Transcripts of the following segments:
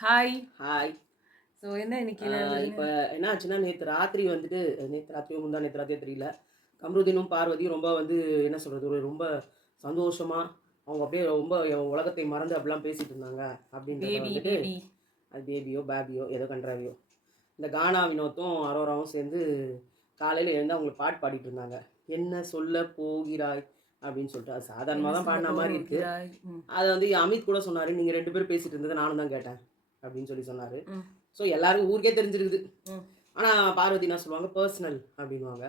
Hi. Hi. So என்ன இன்னைக்கு ஆ என்ன இப்ப நடந்ததுன்னு என்ன ஆச்சுன்னா, நேத்து ராத்திரியோ முந்தா நேத்து ராத்திரியோ தெரியல. கம்ருதீனும், பார்வதியும் ரொம்ப என்ன சொல்றது, ரொம்ப சந்தோஷமா, அவங்க அப்படியே ரொம்ப உலகத்தை மறந்து அப்படிலாம் பேசிட்டு இருந்தாங்க. அப்படின்றத பேபி வந்துட்டு, பேபி. அது பேபியோ, பேபியோ ஏதோ கண்றாவியோ. இந்த கானா வினோத்தும், அரோராவும் சேர்ந்து காலையில எழுந்து அவங்களுக்கு பாட்டு பாடிட்டு இருந்தாங்க. "என்ன சொல்ல போகிறாய்" அப்படின்னு சொல்லிட்டு. அது சாதாரணமா என்ன தான் சொல்ல பாடுன மாரி இருக்கு. போகிறாய்? ம். அத வந்து அமித் கூட சொன்னாரு. "நீங்க 2 பேரும் பேசிட்டு இருந்தத நானும் தான் கேட்டேன்." அப்படின்னு சொன்னாரு. ம். ஸோ எல்லாருக்கும் ஊருக்கே தெரிஞ்சிருக்குது. ம். ஆனா பார்வதி என்ன சொல்லுவாங்க, பர்சனல் அப்படின்னுவாங்க.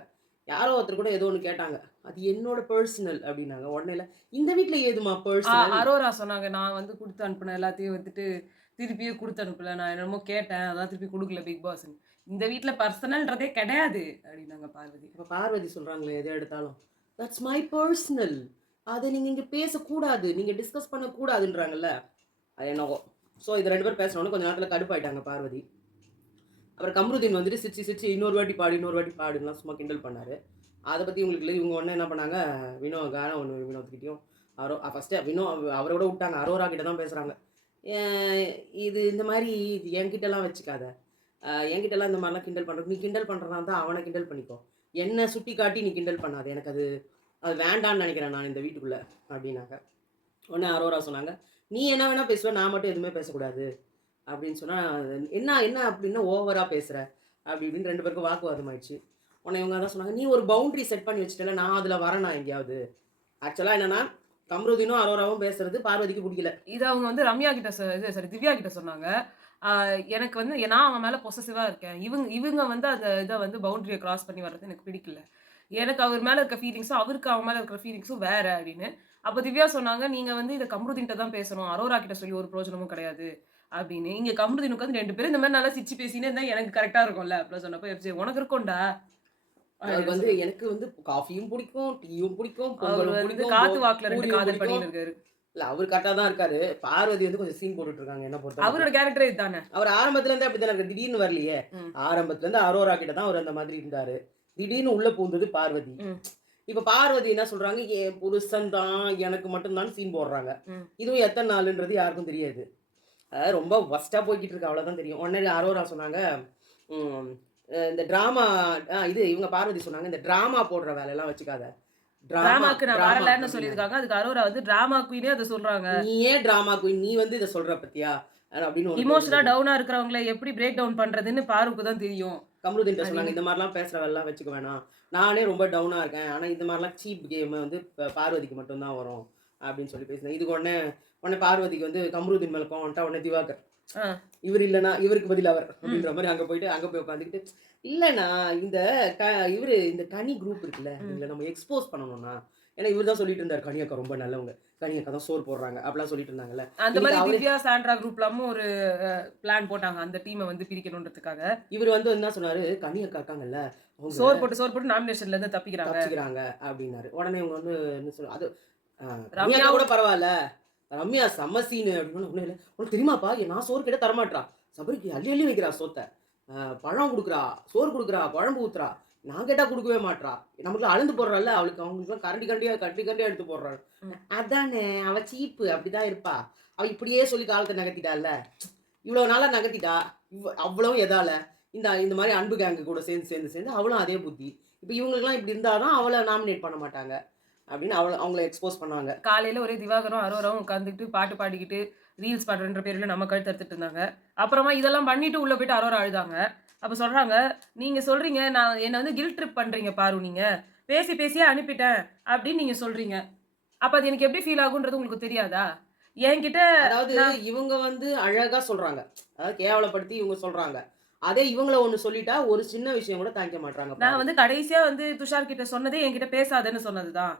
யாரோ ஒருத்தர் கூட ஏதோ ஒண்ணு கேட்டாங்க. அது என்னோட பர்சனல் அப்படின்னாங்க. உடனேல இந்த வீட்ல ஏதும்மா பர்சனல்? அரோரா சொன்னாங்க, "நான் வந்து குடுத்து அனுப்புனேன் எல்லாத்தையும் வந்துட்டு திருப்பியே குடுத்து அனுப்பல. நான் என்னமோ கேட்டேன். அதான் திருப்பி குடுக்கல பிக் பாஸ்ன்னு. இந்த வீட்ல பர்சனல்ன்றதே கிடையாது." அப்படின்னாங்க பார்வதி. அப்ப பார்வதி சொல்றாங்களே எத எடுத்தாலும், தட்ஸ் மை பர்சனல். அத நீங்க இங்க பேசக்கூடாது. நீங்க டிஸ்கஸ் பண்ணக்கூடாதுன்றாங்கல்ல. அது என்னவோ. ஸோ இது 2 பேரும் பேசினோனே கொஞ்ச நேரத்துல கடுப்பாயிட்டாங்க பார்வதி. அப்புறம் கம்ருதீன் வந்துட்டு சிரிச்சு சிரிச்சு இன்னொரு வாட்டி பாடு, இன்னொரு வாட்டி பாடுன்னுலாம் சும்மா கிண்டல் பண்ணாரு. அத பத்தி இவங்களுக்கு இல்ல. இவங்க உடனே என்ன பண்ணாங்க, வினோத்கிட்டயும் ஃபர்ஸ்ட்டு அவர விட விட்டாங்க. அரோரா கிட்ட தான் பேசுறாங்க. "ஏ இது இந்த மாரி இது என்கிட்டலாம் வச்சுக்காத. என்கிட்டலாம் இந்த மாரிலாம் கிண்டல் பண்ற. நீ கிண்டல் பண்றதா இருந்தா அவன கிண்டல் பண்ணிக்கோ. என்ன சுட்டி காட்டி நீ கிண்டல் பண்ணாத. எனக்கு அது அது வேண்டான்னு நெனைக்கிறேன் நான் இந்த வீட்டுக்குள்ள" அப்டின்னாங்க. உடனே அரோரா சொன்னாங்க, "நீ என்ன வேணா பேசுவ. நான் மட்டும் எதுவுமே பேசக்கூடாது." அப்படின்னு சொன்னா, "என்ன என்ன அப்படின்னா ஓவரா பேசுற?" அப்படி இப்படின்னு 2 பேருக்கும் வாக்குவாதம் ஆயிடுச்சு. உடனே இவங்க அதான் சொன்னாங்க, "நீ ஒரு பவுண்டரி செட் பண்ணி வச்சுட்டல, நான் அதுல வரேனா எங்கேயாவது?" ஆக்சுவலா என்னன்னா, கம்ருதீனும், அரோராவும் பேசுறது பார்வதிக்கு புடிக்கல. இத அவங்க வந்து ரம்யா கிட்ட இது சாரி திவ்யா கிட்ட சொன்னாங்க. ஆ எனக்கு வந்து நான் அவன் மேல பொசசிவா இருக்கேன். இவங்க இவங்க வந்து அந்த இத வந்து பவுண்டரிய கிராஸ் பண்ணி வர்றது எனக்கு பிடிக்கல. எனக்கு அவர் மேல இருக்க ஃபீலிங்ஸும், அவருக்கு அவன் மேல இருக்கிற ஃபீலிங்ஸும் வேற அப்படின்னு. அப்ப திவ்யா சொன்னாங்க, "நீங்க வந்து இத கம்ருதீன்ட்ட தான் பேசணும். அரோரா கிட்ட சொல்லி ஒரு பிரயோஜனமும் கிடையாது." அப்படின்னு. இங்க கம்ருதீன் உட்கார்ந்து 2 பேரும் இந்த மாரி நல்லா சிரிச்சு பேசினே இருந்தா எனக்கு கரெக்ட்டா இருக்கும்ல. அப்பலாம் சொன்னப்ப எஃப்ஜே "உனக்கு இருக்கும்டா" அவருக்கு அப்படின்னு வந்து சொன்னாங்க. எனக்கு வந்து காஃபியும் புடிக்கும், டீயும் புடிக்கும், அவரு பொங்கலும் வந்து புடிக்கும், காத்து வாக்குல 2 பூரியும் காதல் புடிக்கும். பண்ணின்னு இருக்காரு. இல்ல அவரு கரெக்ட்டா தான் இருக்காரு. பார்வதி வந்து கொஞ்சம் சீன் போட்டுட்டு இருக்காங்க என்ன பொறுத்தவரைக்கும். அவரோட கேரக்டரே இதானே. அவர் ஆரம்பத்துல இருந்தே அப்படித்தானே இருக்காரு. திடீர்னு வரலையே. ம். ஆரம்பத்துல இருந்து அரோரா கிட்ட தான் அவரு அந்த மாதிரி இருந்தாரு. திடீர்னு உள்ள பூந்தது பார்வதி. ம். இப்ப பார்வதி என்ன சொல்றாங்க, என் புருஷன் தான் எனக்கு மட்டும் தான் சீன் போடுறாங்க. ம். இதுவும் எத்தன நாளுன்றது யாருக்கும் தெரியாது. அதாவது ரொம்ப வொர்ஸ்ட்டா போய்க்கிட்டு இருக்கு அவ்வளோதான் தெரியும். உடனே அரோரா சொன்னாங்க, ம் இந்த டிராமா இது இவங்க பார்வதி சொன்னாங்க, "இந்த டிராமா போடுற வேலையெல்லாம் வச்சுக்காத. டிராமா டிராமாக்கு நான் டிராமா" வரலன்னு அப்படின்னாங்க. சொல்லியிருக்காங்க. அதுக்கு அரோரா வந்து டிராமா குயினே அத சொல்றாங்க. "நீ ஏன் டிராமா குயின்? நீ வந்து இத சொல்ற பாத்தியா?" அப்படின்னு ஒண்ணு எமோஷனலா இருந்தது. டவுனா இருக்கிறவங்கள எப்படி பிரேக் டவுன் பண்றதுன்னு பாருக்கு தான் தெரியும். கமருதீன்ட்ட சொன்னாங்க, அப்படின்னு. "இந்த மாரிலாம் பேசுற வேலைலாம் வச்சுக்க வேணாம். நானே ரொம்ப டவுனா இருக்கேன். ஆனா இந்த மாரிலாம் சீப் கேம் வந்து பார்வதிக்கு மட்டும் தான் வரும்." அப்படின்னு சொல்லி பேசினேன். இதுக்கு உடனே உடனே பார்வதிக்கு வந்து கமருதீன் மேல கோவம் வந்துட்டா, உடனே திவாகர் ஆ. இவரு இல்லன்னா, இவருக்கு பதில் அவர் ம். அப்படின்ற மாரி அங்க போய் உட்காந்துக்கிட்டு, இல்லண்ணா இந்த க இந்த கனி குரூப் இருக்குல்ல, ம். இதுல நம்ம எக்ஸ்போஸ் பண்ணணும்ண்ணா. ஏன்னா இவரு தான் சொல்லிட்டு இருந்தாரு, கனி அக்கா ரொம்ப நல்லவங்க. கனி அக்கா தான் சோறு போடுறாங்க. அப்படிலாம் சொல்லிட்டு இருந்தாங்கல்ல. அந்த இன்னைக்கு மாரி அவரே திவ்யா, சாண்ட்ரா குரூப்லாமும் ஒரு பிளான் போட்டாங்க. அந்த டீம வந்து பிரிக்கணுன்றதுக்காக. இவரு வந்து என்ன சொன்னாரு, கனி அக்கா இருக்காங்கல்ல, அவங்க சோறு போட்டு நாமினேஷன்ல இருந்து தப்பிக்கிறாங்க. தப்பிச்சுக்கிறாங்க அப்படின்னாரு. உடனே இவங்க வந்து என்ன சொல்ல அது கனி அக்கா கூட ரம்யாவும் பரவால்ல. ரம்யா செம்ம சீனு அப்படின்னு உடனே, "உனக்கு தெரியுமாப்பா, நான் சோறு கேட்டா தரமாட்றா. சபரிக்கு அள்ளி அள்ளி வைக்கிறா சோத்த. பழம் குடுக்குறா, சோறு குடுக்குறா, குழம்பு ஊத்துறா. நான் கேட்டா குடுக்கவே மாட்றா. நமக்குலாம் அளந்து போடுறால்ல, அவங்களுக்குலாம் கரண்டி கரண்டியா கரண்டி கரண்டியா எடுத்து போடுறா." ம். அதானே அவ சீப்பு அப்படிதான் இருப்பா. அவ இப்படியே சொல்லி காலத்த நகர்த்திட்டால்ல. இவ்வளோ நாளா நகர்த்திட்டா. அவ்வளவும் எதால? இந்த மாரி அன்பு கேங்கு கூட சேர்ந்து அவளும் அதே புத்தி. இப்ப இவங்களுக்கெல்லாம் இப்படி இருந்தா தான் அவள நாமினேட் பண்ண மாட்டாங்க. அப்படின்னு அவங்கள எக்ஸ்போஸ் பண்ணாங்க. காலையில ஒரே திவாகரும், அரோராவும் உட்காந்துக்கிட்டு பாட்டு பாடிக்கிட்டு, ரீல்ஸ் பண்றேன்ற பேர்ல நம்ம கழுத்த அறுத்துட்டு இருந்தாங்க. அப்புறமா இதெல்லாம் பண்ணிட்டு உள்ள போயிட்டு அரோரா அழுதாங்க. அப்ப சொல்றாங்க, "நீங்க சொல்றீங்க, நான் என்ன வந்து கில்ட் ட்ரிப் பண்றீங்க பாரு நீங்க. பேசி பேசியே அனுப்பிட்டேன்." அப்படின்னு நீங்க சொல்றீங்க. அப்ப அது எனக்கு எப்படி ஃபீல் ஆகுன்றது உங்களுக்கு தெரியாதா? என்கிட்ட அதாவது நான் இவங்க வந்து அழகா சொல்றாங்க. அதாவது கேவலப்படுத்தி இவங்க சொல்றாங்க. அதே இவங்கள ஒண்ணு சொல்லிட்டா, ஒரு சின்ன விஷயம் கூட தாங்கிக்க மாட்றாங்க நான் பாரு. வந்து கடைசியா வந்து துஷார் கிட்ட சொன்னதே என்கிட்ட பேசாதன்னு சொன்னது தான்.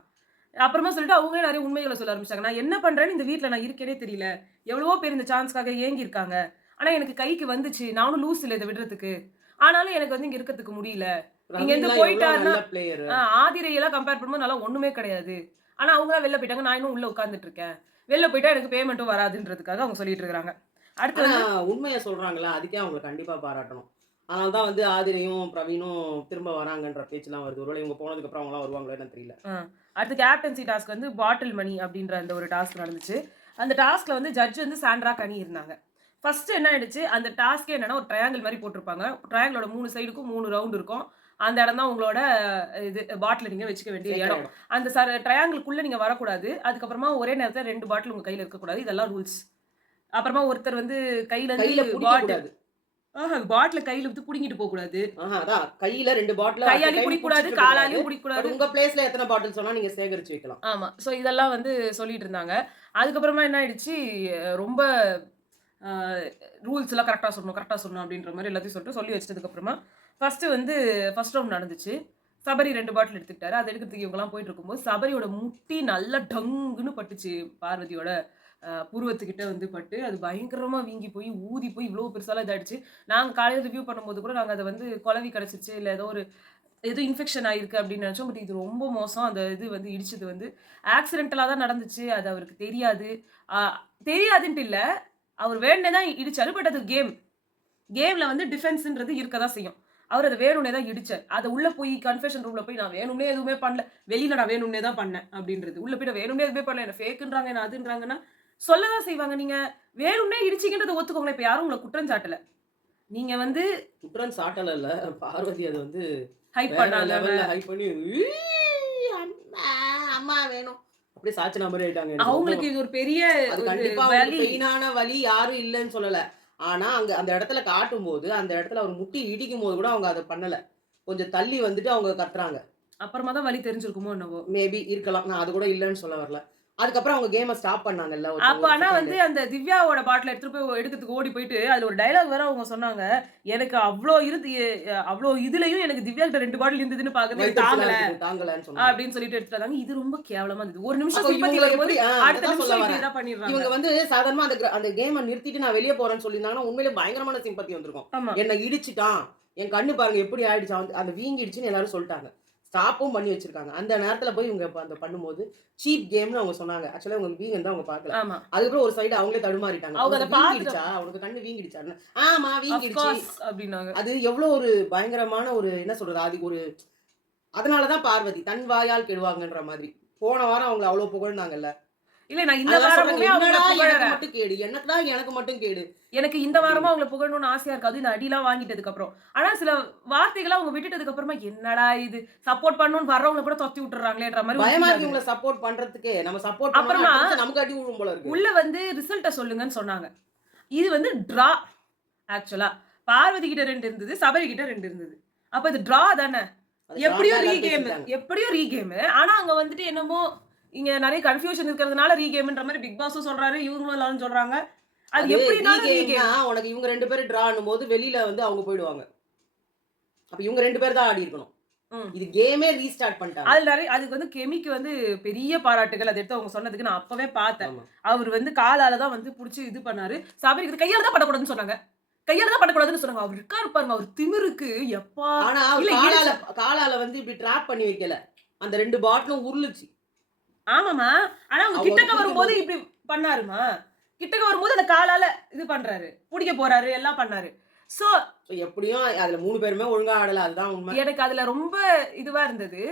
அப்புறமா சொல்லிட்டு அவங்களே நெறைய உண்மைகள சொல்ல ஆரம்பிச்சுட்டாங்க. நான் என்ன பண்றேன்னு இந்த வீட்ல நான் இருக்கேனே தெரியல. எவ்வளவோ பேர் இந்த சான்ஸ்க்காக ஏங்கியிருக்காங்க. ஆனா எனக்கு கைக்கு வந்துச்சு. நானும் லூஸ் இல்ல இத விடுறதுக்கு. ஆனாலும் எனக்கு வந்து இங்க இருக்கறதுக்கு முடியல. இங்கேருந்து பிரவீன்லாம் எவ்ளோ போயிட்டாருன்னா நல்ல பிளேயரு. ஆதிரையெல்லாம் கம்பேர் பண்ணும்போது நான்லாம் ஒண்ணுமே கிடையாது. ஆனா அவங்கலாம் வெளில போயிட்டாங்க. நான் இன்னும் உள்ள உட்கார்ந்துட்டு இருக்கேன். வெளில போயிட்டா எனக்கு பேமெண்ட்டும் வராதுன்றதுக்காக அவங்க சொல்லிட்டு இருக்காங்க. அடுத்து ஆனா வந்து உண்மைய சொல்றாங்கல்ல, அதுக்கே அவங்கள கண்டிப்பா பாராட்டணும். அதனால தான் வந்து ஆதிரையும், பிரவீனும் திரும்ப வராங்கன்ற பேச்சுலாம் வருது. ஒருவேளை இவங்க போனதுக்கப்புறம் அவங்கலாம் வருவாங்களோ என்னன்னு தெரியல. அ அடுத்து கேப்டன்சி டாஸ்க் வந்து பாட்டில் மணி அப்படின்ற அந்த ஒரு டாஸ்க் நடந்துச்சு. அந்த டாஸ்க்ல வந்து ஜட்ஜ் வந்து சாண்ட்ரா, கனி இருந்தாங்க. ஃபர்ஸ்ட் என்ன ஆயிடுச்சு, அந்த டாஸ்க்கே என்னன்னா ஒரு ட்ரையாங்கிள் மாரி போட்டிருப்பாங்க. ட்ரையாங்கிளோட 3 சைடுக்கும் 3 ரவுண்ட் இருக்கும். அந்த இடம் தான் உங்களோட இது பாட்டில நீங்க வச்சுக்க வேண்டிய சேர்க்கிற இடம். இடம். அந்த ட்ரையாங்கிள்குள்ள நீங்க வரக்கூடாது. அதுக்கப்புறமா ஒரே நேரத்துல 2 பாட்டில் உங்க கையில இருக்கக்கூடாது. இதெல்லாம் ரூல்ஸ். அப்புறமா ஒருத்தர் வந்து கையில இருந்து கையில புடிக்க பாட்டில் கூடாது. பாட்டில கையில எடுத்து புடுங்கிட்டு போக்கூடாது. அதான் கையில 2 பாட்டில் அட் எ கையாலயும் டைம் புடிக்கக்கூடாது, புடிச்சிட்டு இருக்கக்கூடாது. காலாலயும் பட் புடிக்கக்கூடாது. உங்க பிளேஸ்ல எத்தன பாட்டில் சொன்னா நீங்க சேகரிச்சு வைக்கலாம். ஆமா. இதெல்லாம் வந்து சொல்லிட்டு இருந்தாங்க. அதுக்கப்புறமா என்ன ஆயிடுச்சு, ரொம்ப அ ரூல்ஸ்லாம் கரெக்ட்டா சொல்லணும் அப்டின்ற மாரி எல்லாத்தையும் சொல்லி வச்சதுக்கு அப்புறமா, ஃபர்ஸ்ட் ரவுண்ட் நடந்துச்சு. சபரி 2 பாட்டில் எடுத்துக்கிட்டாரு. அத எடுக்கிறதுக்கு இவங்கலாம் போயிட்டு இருக்கும்போது, சபரியோட முட்டி நல்லா டங்குன்னு பட்டுச்சு பார்வதியோட புருவத்துக்கிட்ட வந்து பட்டு, அது பயங்கரமா வீங்கி போய், ஊதி போய் இவ்ளோ பெருசாலாம் இதாயிடுச்சு. நாங்க காலையில ரிவ்யூ பண்ணும்போது கூட நாங்க அத வந்து குளவி கடிச்சிருச்சு, இல்ல ஏதோ இன்ஃபெக்ஷன் ஆயிருக்கு அப்படின்னு நெனச்சோம். பட் இது ரொம்ப மோசம். அந்த இது வந்து இடிச்சது வந்து ஆக்சிடென்டலா தான் நடந்துச்சு. அது அவருக்கு தெரியாது. அ தெரியாதுன்ட்டு இல்ல. அவர் வேணும்னே தான் இடிச்சாரு. பட் அது கேம். கேம்ல வந்து டிஃபென்ஸ்ன்றது இருக்க தான் செய்யும். அவரு அத வேணும்னே தான் இடிச்சாரு. அத உள்ள போய் கன்ஃபெஷன் ரூம்ல போய் நான் வேணும்னே எதுவுமே பண்ணல. வெளியில நான் வேணும்னே தான் பண்ணேன் அப்டின்றது. உள்ள போய் நான் வேணும்னே எதுவுமே பண்ணல. என்ன ஃபேக்குன்றாங்க, என்ன அதுன்றாங்கன்னா, சொல்ல தான் செய்வாங்க. நீங்க வேணும்னே இடிச்சீங்கன்றத ஒத்துக்கோங்களேன். இப்ப யாரும் உங்கள குற்றம் சாட்டல. நீங்க வந்து குற்றம் சாட்டல. பார்வதி அத வந்து ஹைப் வேற பண்ணாங்க. லெவல்ல ஹைப் பண்ணி அம்மா, அம்மா வேணும். அப்படியே சாச்சனா மாரி ஆயிட்டாங்க. எனக்கு ரொம்ப அவங்களுக்கு இது ஒரு பெரிய அது ஒரு கண்டிப்பா அவங்களுக்கு வலி. பெயினான வலி யாரும் இல்லன்னு சொல்லல. ஆனா, அங்க அந்த இடத்துல காட்டும்போது, அந்த இடத்துல அவர் முட்டி இடிக்கும்போது கூட அவங்க அத பண்ணல. கொஞ்சம் தள்ளி வந்துட்டு அவங்க கத்துறாங்க. அப்புறமா தான் வலி தெரிஞ்சிருக்குமோ என்னவோ! மேபி இருக்கலாம். நான் அது கூட இல்லன்னு சொல்ல வரல. அதுக்கப்புறம் அவங்க கேம ஸ்டாப் பண்ணாங்கல்ல ஒரு அப்ப ஒரு ஆனா செகண்ட். வந்து அந்த திவ்யாவோட பாட்டில எடுத்துட்டு போய் எடுக்கறதுக்கு ஓடி போயிட்டு, அதுல ஒரு டயலாக் வேற அவங்க சொன்னாங்க. எனக்கு அவ்ளோ இதுலயும் எனக்கு திவ்யா கிட்ட 2 பாட்டில் இருந்ததுன்னு பாக்குறது எனக்கு வயித்தெரிச்சலா தாங்கல. இருக்குது தாங்கலன்னு சொன்னாங்க. அப்படின்னு சொல்லிட்டு எடுத்துட்டு வந்தாங்க. இது ரொம்ப கேவலமா இருந்தது. ஒரு நிமிஷம் அப்போ சிம்பத்தி இவங்கள வரும்போது, எப்படி அடுத்த அததான் சொல்ல நிமிஷம் இப்படி வரேன். தான் பண்ணிடுறாங்க. இவங்க வந்து சாதாரணமா அந்த கேம நிறுத்திட்டு நான் வெளிய போறேன்னு சொல்லியிருந்தாங்கன்னா, உண்மையிலே பயங்கரமான சிம்பத்தி வந்திருக்கும். ஆமா, என்ன இடிச்சுட்டான். என் கண்ணு பாருங்க எப்படி ஆயிடுச்சு. அந்த வீங்கிடுச்சுன்னு எல்லாரும் சொல்ட்டாங்க. ஸ்டாப்பும் பண்ணி வச்சிருக்காங்க. அந்த நேரத்துல போய் இவங்க அந்த பண்ணும்போது, சீப் கேம்ன்னு அவங்க சொன்னாங்க. ஆக்சுவலா இவங்களுக்கு வீங்கன்னு தான் அவங்க பார்க்கல. ஆமா. அதுக்கப்புறம் ஒரு சைடு அவங்களே தடுமாறிட்டாங்க. அவங்க அத "உனக்கு பார்த்துட்டு வீங்கிடுச்சா? உனக்கு கண்ணு வீங்கிடுச்சான்னு?" "ஆமா ஆஃப் வீங்கிடுச்சு." கோர்ஸ் அப்படின்னாங்க. அது எவ்வளோ ஒரு பயங்கரமான ஒரு என்ன சொல்றது? அது ஒரு அதனால தான் பார்வதி தன் வாயால் கெடுவாங்கன்ற மாதிரி. போன வாரம் அவங்கள அவ்வளோ புகழ்ந்தாங்கல்ல. இல்ல நான் இந்த அதான் சொல்றாங்க, வாரமுமே அவங்கள "என்னடா எனக்கு புகழறேன். மட்டும் கேடு? என்னடா எனக்கு மட்டும் கேடு?" எனக்கு இந்த வாரமும் அப்படின்னு. அவங்கள புகழணும்னு ஆசையா இருக்கு. அதுவும் இந்த அடிலாம் வாங்கிட்டதுக்கு அப்புறம். ஆனா சில வார்த்தைகள அவங்க விட்டுட்டதுக்கு அப்புறமா, என்னடா இது சப்போர்ட் பண்ணணும்னு வர்றவங்கள கூட தொரத்தி விட்டுர்றாங்களேன்ற மாரி ஒரு பயமா ஃபீல் இருக்கு ஆகுது. இவங்கள சப்போர்ட் பண்றதுக்கே. நம்ம சப்போர்ட் பண்ணோம்னா அப்புறமா அடுத்த நிமிஷம் நமக்கு அடி விழும் போல இருக்கு. உள்ள வந்து ரிசல்ட்ட சொல்லுங்கன்னு சொன்னாங்க. இது வந்து ட்ரா ஆக்சுவலா. பார்வதி கிட்ட 2 இருந்தது. சபரி கிட்ட 2 இருந்தது. அப்ப இது ட்ரா தான. அது ட்ரான்னு தான் எல்லாரும் ரீகேம். பேசிக்கிட்டாங்க. எப்படியும் ரீகேம். ஆனா அங்க வந்துட்டு என்னமோ இங்க நெறைய கன்ஃப்யூஷன் இருக்கிறதுனால ரீகேம்ன்ற மாரி பிக் பாஸும் சொல்றாரு. இவங்களும் எல்லாரும் சொல்றாங்க. அது அது எப்படினாலும் ரீகேம்னா ரீகேம். உனக்கு இவங்க 2 பேரும் ட்ரான்னும்போது வெளியில வந்து அவங்க போயிடுவாங்க. அப்ப இவங்க 2 பேர் தான் ஆடியிருக்கணும். ம். இது கேமே ரீஸ்டார்ட் பண்ணிட்டாங்க. அதுக்கு வந்து கெமிக்கு வந்து பெரிய பாராட்டுகள். அத எடுத்து அவங்க சொன்னதுக்கு நான் அப்பவே பார்த்தேன். ஆமா. அவரு வந்து காலால தான் வந்து புடிச்சு இது பண்ணாரு. சபரிக்கு கையால தான் படக்கூடாதுன்னு சொன்னாங்க. கையால தான் படக்கூடாதுன்னு சொன்னாங்க. அவரு இருக்காரு பாருங்க. அவரு திமிருக்கு எப்பா! ஆனா அவர் இல்ல காலால இடிச்ச காலால வந்து இப்படி ட்ராப் பண்ணி வைக்கல. அந்த 2 பாட்டிலும் உருளுச்சு. ஆமாமா. ஆனா அவங்க அவங்க வந்து கிட்டக்க வரும்போது பிடிக்கும்போது. இப்படி பண்ணாருமா? கிட்டக்க வரும்போது அந்த காலால இது பண்றாரு. புடிக்க போறாரு, எல்லாம் பண்ணாரு. சோ, ஸோ எப்படியும் அதுல 3 பேருமே ஒழுங்கா ஆடல. அதுதான் உண்ம. எனக்கு அதுல ரொம்ப இதுவா இருந்தது.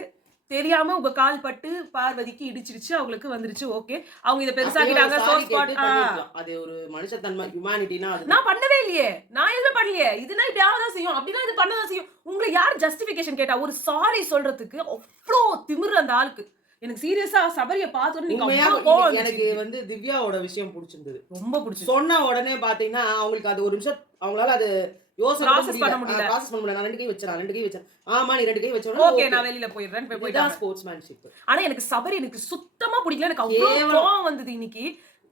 தெரியாம உங்க கால் பட்டு பார்வதிக்கு இடிச்சிருச்சு. அவங்களுக்கு வந்துருச்சு. ஓகே. அவங்க இத அப்பயே ஒரு பெருசாக்கிட்டாங்க. சோ சாரி கேட்டு ஸ்பாட் பண்ணியிருக்கலாம். அது ஒரு மனுஷத்தன்மை ஹியூமானிட்டினா அதுதான். நான் பண்ணவே இல்லையே! நான் எதுவுமே பண்ணலையே! இதுனா இப்படி ஆகதான் செய்யும். அப்படின்னா இது பண்ணதான் செய்யும். உங்கள யார் ஜஸ்டிஃபிகேஷன் கேட்டா? ஒரு சாரி சொல்றதுக்கு அவ்ளோ திமிரு அந்த ஆளுக்கு. எனக்கு சீரியஸா சபரிய பார்த்தோனே எனக்கு உண்மையா அவ்ளோ கோவம் எனக்கு வந்துச்சு. வந்து திவ்யாவோட விஷயம் புடிச்சிருந்தது. ரொம்ப புடிச்சது. சொன்ன உடனே பார்த்தீங்கன்னா, அவங்களுக்கு அது ஒரு நிமிஷம் அவங்களால அது யோசனை கூட ப்ராசஸ் பண்ண முடியல. ப்ராசஸ் பண்ண முடியல. நான் 2 கை வச்சேன், நான் 2 கை வச்சேன். ஆமா நீ 2 கை வச்சோனே ஓகே ஓகே. நான் வெளியில போயிடுறேன்னு இதுதான் போயிட்டாங்க. ஸ்போர்ட்ஸ்மேன்ஷிப். ஆனா எனக்கு சபரி எனக்கு சுத்தமா பிடிக்கல. எனக்கு அவ்ளோ கேவலம். கோவம் வந்தது இன்னைக்கு.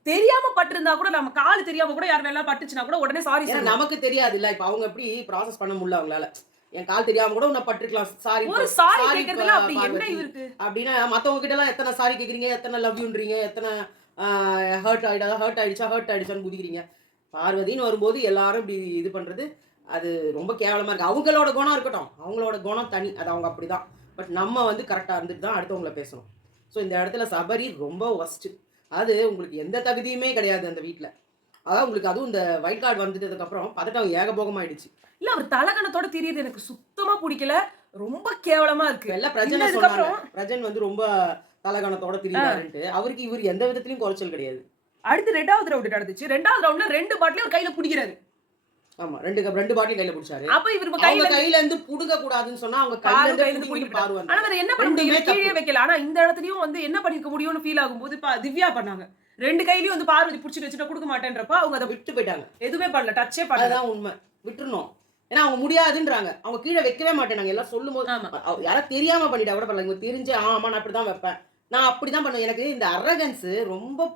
தெரியாம பட்டிருந்தா கூட நம்ம கால் தெரியாம கூட யார் மேல பட்டுச்சுனா கூட உடனே சாரி ஏன்னா சொல்லுவோம். நமக்கு தெரியாதுல்ல. இப்ப அவங்க எப்படி ப்ராசஸ் பண்ண முடியல அவங்களால. என் கால் தெரியாம கூட உன்ன பட்டுருக்கலாம். சாரி ஒரு சாரி சாரி கேட்கறதுல அப்படி என்ன பார்வதி. இவருக்கு? அப்படின்னா மத்தவங்க கிட்டலாம் எத்தன சாரி கேட்கிறீங்க, எத்தன லவ் யூன்றீங்க, எத்தன ஹர்ட் ஆயிடுச்சான்னு குதிக்கிறீங்க. பார்வதின்னு வரும்போது எல்லாரும் இப்படி இது பண்றது, அது ரொம்ப கேவலமா இருக்கு. அவங்களோட குணம் இருக்கட்டும். அவங்களோட குணம் தனி. அது அவங்க அப்படிதான். பட் நம்ம வந்து கரெக்ட்டா இருந்துட்டு தான் அடுத்தவங்கள பேசணும். ஸோ இந்த இடத்துல சபரி ரொம்ப வொர்ஸ்ட். அது உங்களுக்கு எந்த தகுதியுமே கிடையாது அந்த வீட்ல. அதான் உங்களுக்கு அதுவும் இந்த வைல்ட் கார்டு வந்துட்டதுக்கு அப்புறம் பதட்டம் ஏகபோகமாயிடுச்சு. இல்ல அவர் தலகணத்தோட திரியுது எனக்கு சுத்தமா புடிக்கல. ரொம்ப கேவலமா இருக்கு. வெள்ள இந்த பிரஜன சொன்னாங்க. இதுக்கப்புறம் பிரஜன் வந்து ரொம்ப தலகணத்தோட திரியிறாருன்ட்டு. அவருக்கு இவரு எந்த விதத்திலயும் குறைச்சல் கிடையாது. அடுத்து 2வது ரவுண்ட் நடந்துச்சு. 2வது ரவுண்ட்ல 2 பாட்டிலையும் கையில புடிக்கிறாரு. ஆமா 2 பாட்டில் கையில புடிச்சாரு. அப்ப இவரு அவங்க கையில இருந்து புடுங்க கூடாதுன்னு சொன்னா அவங்க கையில இருந்து புடிங்க பாரு வந்து. ஆனா வேற என்ன பண்ண முடியும்? கீழே வைக்கல. ஆனா இந்த இடத்துலயும் வந்து என்ன பண்ணிருக்க முடியும்னு ஃபீல் ஆகும்போது திவ்யா பண்ணாங்க. 2 கையிலயும் வந்து பார்வதி புடிச்சிட்டு வச்சுட்டு கொடுக்க மாட்டேன்றப்ப அவங்க அதை விட்டு போயிட்டாங்க. எதுவுமே பண்ணல, டச்சே பண்ணல. அதான் உண்மை. விட்டுறணும். ஏன்னா அவங்க முடியாதுன்றாங்க. அவங்க கீழே வைக்கவே மாட்டேனாங்க. எல்லாம் சொல்லும்போது யாரா தெரியாம பண்ணிட்டா கூட பரவாயில்ல. இவங்க தெரிஞ்சு ஆமா நான் அப்படிதான் வைப்பேன், நான் அப்படிதான் பண்ணுவேன். எனக்கு இந்த அரகன்ஸ் ரொம்ப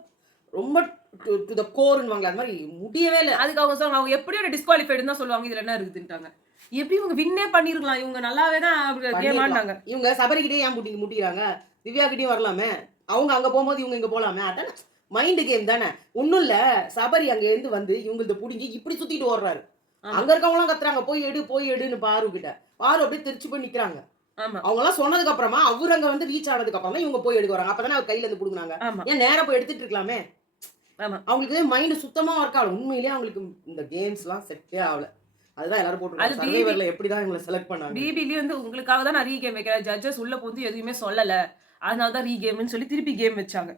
ரொம்ப டு த கோர்னுவாங்க. அது மாதிரி முடியவே இல்லை. அதுக்கு அவங்க சொல்லுவாங்க அவங்க எப்படியும் டிஸ்குவாலிஃபைடுன்னு தான் சொல்லுவாங்க. இதுல என்ன இருக்குதுன்ட்டாங்க. எப்படி இவங்க வின்னே பண்ணிருக்கலாம், இவங்க நல்லாவே தான் கேம் ஆடினாங்க. இவங்க சபரிக்கிட்டே ஏன் முட்டிக்கிறாங்க, திவ்யா கிட்டயும் வரலாமே, அவங்க அங்க போகும்போது இவங்க இங்க போலாமே. அதான் மைண்ட் கேம் தானே. ஒண்ணும் இல்ல, சபரி அங்க இருந்து வந்து இவங்க புடிங்கி இப்படி சுத்திட்டு ஓடுறாரு. அங்க இருக்கவங்க கத்துறாங்க போய் எடுன்னு பாரு கிட்ட. பாரு அப்படியே திருச்சி போய் நிக்கிறாங்க. அவங்க எல்லாம் சொன்னதுக்கு அப்புறமா அவரு அங்க வந்து ரீச் ஆனதுக்கு அப்புறம் இவங்க போய் எடுக்க வராங்க. அப்பதானே அவர் கையில இருந்து புடுங்கினாங்க. ஏன் நேரா போய் எடுத்துட்டு இருக்கலாமே. அவங்களுக்கு மைண்ட் சுத்தமா ஒர்க் ஆகல. உண்மையிலேயே அவங்களுக்கு இந்த கேம்ஸ் எல்லாம் செட்டே ஆகல. அதுதான் எல்லாரும் போட்டுருக்காங்க. சர்வைவர்ல எப்படிதான் இவங்களை செலக்ட் பண்ணாங்க. பிபிலயே வந்து உங்களுக்காக தான் நான் ரீ கேம் வைக்கிறேன், ஜட்ஜஸ் உள்ள போந்து எதுவுமே சொல்லல, அதனால தான் ரீ கேம்னு சொல்லி திருப்பி கேம் வச்சாங்க.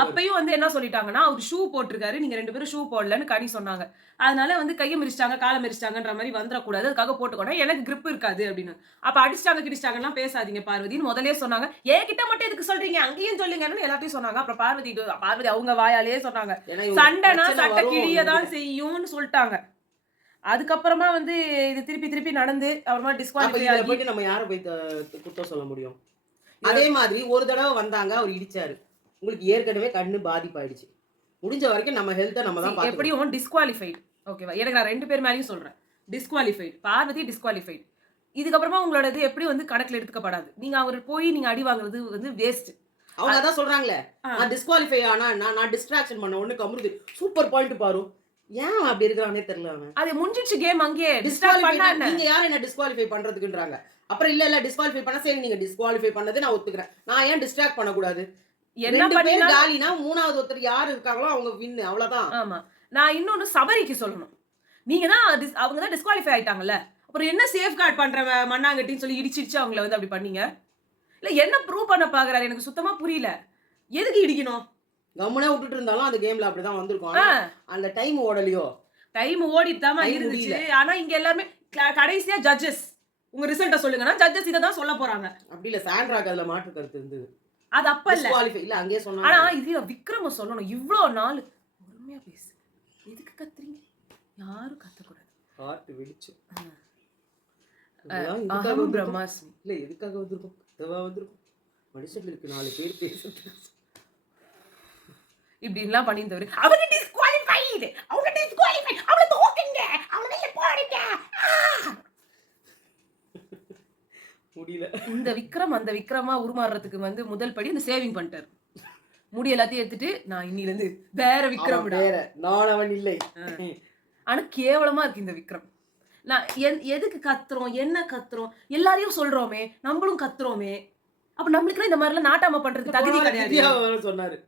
அப்பயும் வந்து என்ன சொல்லிட்டாங்கன்னா அவர் ஷூ போட்டிருக்காரு, நீங்க 2 பேரும் ஷூ போடலன்னு கனி சொன்னாங்க. அதனால வந்து கையை மிரிச்சிட்டாங்க காலை மிரிச்சிட்டாங்கன்ற மாதிரி வந்துடக்கூடாது, அதுக்காக போட்டுக்கோனா எனக்கு கிரிப் இருக்காது அப்படின்னு. அப்ப அடிச்சிட்டாங்க கிடிச்சிட்டாங்கலாம் பேசாதீங்க பார்வதின்னு முதலே சொன்னாங்க. ஏன் கிட்ட மட்டும் எதுக்கு சொல்றீங்க, அங்கேயும் சொல்லுங்கன்னு எல்லாத்தையும் சொன்னாங்க. அப்புறம் பார்வதி அவங்க வாயாலேயே சொன்னாங்க சண்டைனா சட்டை கிழியதான் செய்யும்னு சொல்லிட்டாங்க. அதுக்கப்புறமா வந்து இது திருப்பி நடந்து அப்புறமா டிஸ்குவாலிஃபை ஆகி நம்ம யாரை போய் குற்றம் சொல்ல முடியும். அதே மாதிரி ஒரு தடவை வந்தாங்க, அவர் இடிச்சாரு. உங்களுக்கு ஏற்கனவே கண்ணு பாதிப்பாயிடுச்சு. முடிஞ்ச வரைக்கும் நம்ம ஹெல்த்தை நம்ம தான் பார்க்கணும். எப்படியும் டிஸ்குவாலிஃபைட். ஓகேவா, எனக்கு நான் 2 பேர் மேலேயும் சொல்றேன். Disqualified, Parvathi disqualified. இதுக்கப்புறமா உங்களோட இது எப்படி வந்து கணக்கில் எடுத்துக்கப்படாது. நீங்க அவர் போய் நீங்க அடி வாங்குறது வந்து வேஸ்ட். அவங்க அதான் சொல்றாங்களே, நான் டிஸ்குவாலிஃபை ஆனா நான் டிஸ்ட்ராக்ஷன் பண்ண ஒண்ணு கம்முது. சூப்பர் பாயிண்ட் பாரு. ஏன் அப்படி இருக்கறானே தெரியல அவன். அது முடிஞ்சிச்சு கேம், அங்கேயே டிஸ்குவாலிஃபை பண்ணா நீங்க யார் என்ன டிஸ்குவாலிஃபை பண்றதுக்குன்றாங்க. அப்புறம் இல்ல டிஸ்குவாலிஃபை பண்ணா சரி, நீங்க டிஸ்குவாலிஃபை பண்ணது நான் ஒத்துக்கிறேன், நான் ஏன் டிஸ்ட்ராக்ட் பண்ண கூடாது. என்ன பண்ணினா காலினா மூணாவது ஒருத்தர் யார் இருக்காங்களோ அவங்க வின், அவ்வளவுதான். ஆமா, நான் இன்னொன்னு சபரிக்கு சொல்லணும். நீங்க தான் அவங்க தான் டிஸ்குவாலிஃபை ஆயிட்டாங்கல்ல, அப்புறம் என்ன சேஃப் கார்டு பண்ற மண்ணாங்கட்டின்னு சொல்லி இடிச்சிடுச்சு அவங்கள வந்து அப்படி பண்ணீங்க. இல்ல என்ன ப்ரூவ் பண்ண பாக்குறாரு எனக்கு சுத்தமா புரியல. எதுக்கு இடிக்கணும்? கம்முனே விட்டுட்டு இருந்தாலும் அந்த கேம்ல அப்படிதான் வந்திருக்கும். அந்த டைம் ஓடலையோ, டைம் ஓடிட்டாம இருந்துச்சு. ஆனா இங்க எல்லாரும் கடைசியா ஜட்ஜஸ் உங்க ரிசல்ட்ட சொல்லுங்கன்னா ஜட்ஜஸ் இத தான் சொல்ல போறாங்க. அப்படி இல்ல, சாண்ட்ராக்கு அதுல மாற்று கருத்து இருந்தது. அது அப்ப இல்ல, டிஸ்குவாலிஃபை இல்ல அங்கேயே சொன்னாங்க. ஆனா இது விக்ரம சொல்லணும். இவ்ளோ நாள் பொறுமையா பேசு, எதுக்கு கத்துறீங்க? யாரும் கத்த கூடாது. ஹார்ட் வெடிச்சு பிரம்மாஸ்மி இல்ல எதுக்காக வந்திருக்கும், கதவா வந்திருக்கும். மனுஷங்களுக்கு 4 பேர் பேசுறது இப்படிலாம் பண்ணிந்தவர். அவங்க டிஸ்குவாலிஃபைட், அவங்க டிஸ்குவாலிஃபைட், அவளை தோக்குங்க, அவளை வெளிய போடுங்க. முடியல. இந்த விக்ரம் அந்த விக்ரமா உருமாறதுக்கு வந்து முதல் படி இந்த சேவிங் பண்ணிட்டாரு. முடி எல்லாத்தையும் எடுத்துட்டு நான் இன்னில இருந்து வேற விக்ரம், வேற நான் அவன் இல்லை. ஆனா கேவலமா இருக்கு இந்த விக்ரம். நான் எதுக்கு கத்துறோம், என்ன கத்துறோம், எல்லாரையும் சொல்றோமே, நம்மளும் கத்துறோமே. அப்ப நம்மளுக்கு இந்த மாதிரிலாம் நாட்டாம பண்றதுக்கு தகுதி கிடையாது சொன்னாரு.